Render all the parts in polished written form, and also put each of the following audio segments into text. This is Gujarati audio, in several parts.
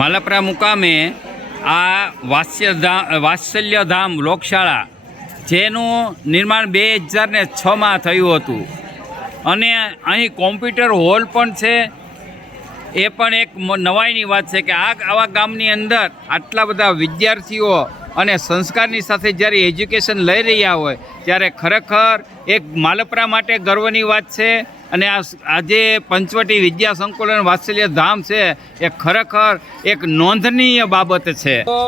માલપરા મુકામે આ વાત્સલ્યધામ લોકશાળા જેનું નિર્માણ 2006માં થયું હતું અને અહીં કોમ્પ્યુટર હોલ પણ છે. એ પણ એક નવાઈની વાત છે કે આવા ગામની અંદર આટલા બધા વિદ્યાર્થીઓ અને સંસ્કારની સાથે જ્યારે એજ્યુકેશન લઈ રહ્યા હોય ત્યારે ખરેખર એક માલપરા માટે ગર્વની વાત છે. અને આજે પંચવટી વિદ્યા સંકુલન વાત્સલ્ય ધામ છે એ ખરેખર એક નોંધનીય બાબત છે. તો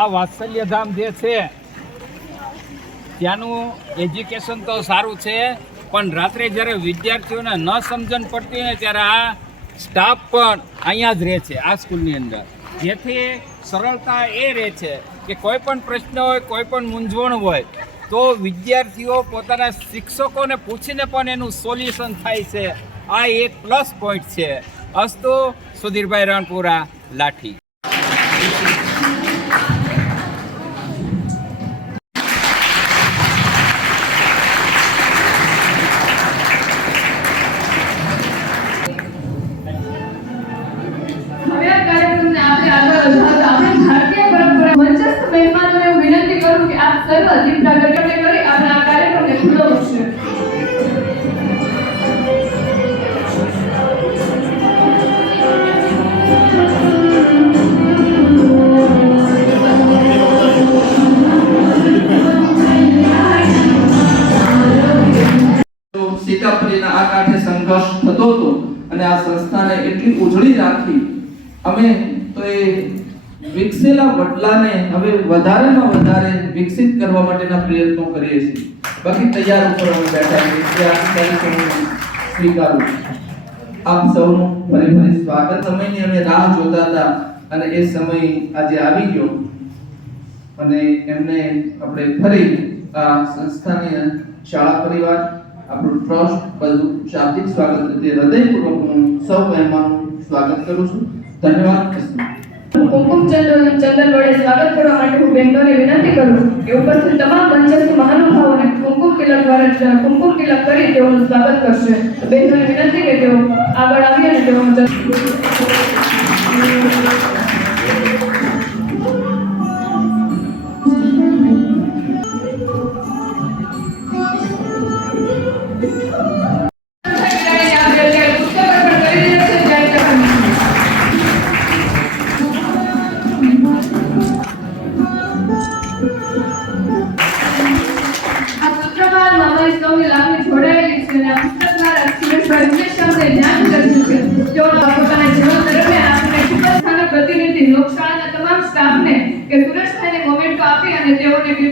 આ વાત્સલ્ય ધામ જે છે ત્યાંનું એજ્યુકેશન તો સારું છે, પણ રાત્રે જ્યારે વિદ્યાર્થીઓને ન સમજણ પડતી હોય ત્યારે આ સ્ટાફ પણ અહીંયા જ રહે છે આ સ્કૂલની અંદર, જેથી સરળતા એ રહે છે કે કોઈ પણ પ્રશ્ન હોય, કોઈ પણ મૂંઝવણ હોય તો વિદ્યાર્થીઓ પોતાના શિક્ષકોને પૂછીને પણ એનું સોલ્યુશન થાય છે. આ એક પ્લસ પોઈન્ટ છે. અસ્તુ. સુધીરભાઈ રણપુરા, લાઠી. સીતાપુરીના આ કાંઠે સંઘર્ષ થતો હતો અને આ સંસ્થાને એટલી ઉજળી રાખી અમે તો એ વિકસેલા વડલાને હવે વધારેમાં વધારે વિકસિત કરવા માટેના પ્રયત્નો કરીએ છીએ. બાકી તૈયાર ઉપર અમે બેઠા છીએ. સ્વીકારું આપ સૌનું ફરી સ્વાગત. સમયની અમે રાહ જોતા હતા અને એ સમય આજે આવી ગયો અને એમને આપણે ફરી આ સંસ્થાની શાળા પરિવાર આપણું ટ્રસ્ટ બધું શાબ્દિક સ્વાગત રીતે હૃદયપૂર્વક હું સૌ મહેમાનોનું સ્વાગત કરું છું. ધન્યવાદ. કુમકુમ ચંદન વડે સ્વાગત કરવા માટે હું બહેનોને વિનંતી કરું કે ઉપસ્થિત તમામ મંચસ્થ મહાનુભાવોને કુમકુમ તિલક દ્વારા કુમકુમ તિલક કરી તેઓનું સ્વાગત કરશે. બહેનોને વિનંતી કે તેઓ આગળ આવી અને તેઓનું લોકશાળાના તમામ સ્ટાફને કે સુરેશભાઈને મોમેન્ટો આપી અને તેઓની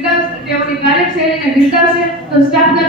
કાર્યશૈલીને બિરદાવશે. તો સ્ટાફના